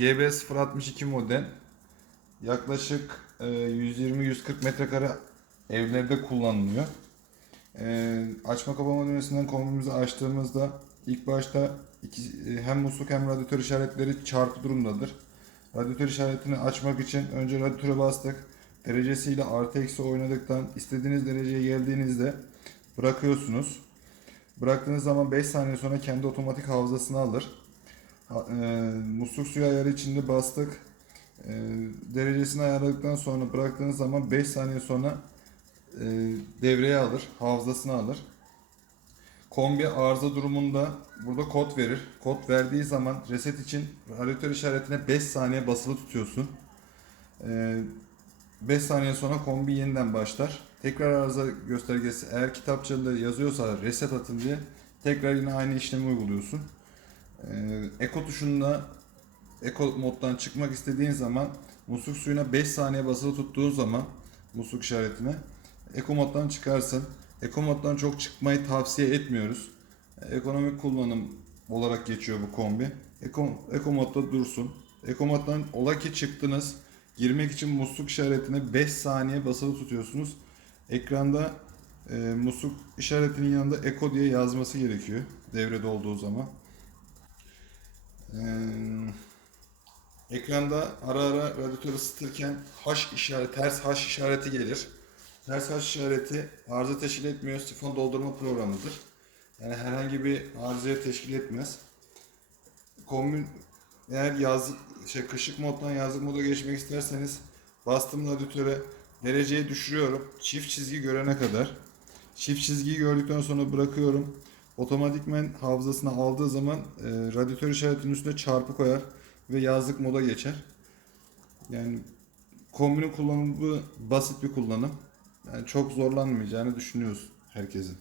GB 062 model. Yaklaşık e, 120-140 metrekare evlerde kullanılıyor. E, açma kapama düğmesinden kombimizi açtığımızda ilk başta iki, e, hem musluk hem radyatör işaretleri çarpı durumdadır. Radyatör işaretini açmak için önce radyatöre bastık. Derecesiyle artı eksi oynadıktan istediğiniz dereceye geldiğinizde bırakıyorsunuz. Bıraktığınız zaman 5 saniye sonra kendi otomatik hafızasını alır. E, musluk suyu ayarı içinde bastık. E, derecesini ayarladıktan sonra bıraktığınız zaman 5 saniye sonra e, devreye alır, hafızasını alır. Kombi arıza durumunda burada kod verir. Kod verdiği zaman reset için radyatör işaretine 5 saniye basılı tutuyorsun. E, 5 saniye sonra kombi yeniden başlar. Tekrar arıza göstergesi eğer kitapçada yazıyorsa reset atın diye tekrar yine aynı işlemi uyguluyorsun. Ee, Eko tuşunda Eko moddan çıkmak istediğin zaman musluk suyuna 5 saniye basılı tuttuğun zaman musluk işaretine Eko moddan çıkarsın. Eko moddan çok çıkmayı tavsiye etmiyoruz. Ekonomik kullanım olarak geçiyor bu kombi. Eko, Eko modda dursun. Eko moddan ola ki çıktınız. Girmek için musluk işaretine 5 saniye basılı tutuyorsunuz. Ekranda e, musluk işaretinin yanında Eko diye yazması gerekiyor devrede olduğu zaman. Ee, ekranda ara ara radyatörü ısıtırken H işareti, ters H işareti gelir. Ters H işareti arıza teşkil etmiyor, sifon doldurma programıdır. Yani herhangi bir arızaya teşkil etmez. Kombin eğer yaz şey kışık moddan yazlık moda geçmek isterseniz bastım radyatöre dereceyi düşürüyorum. Çift çizgi görene kadar. Çift çizgiyi gördükten sonra bırakıyorum. Otomatikmen hafızasına aldığı zaman e, radyatör işaretinin üstüne çarpı koyar ve yazlık moda geçer. Yani kombinin kullanımı basit bir kullanım. Yani çok zorlanmayacağını düşünüyoruz herkesin.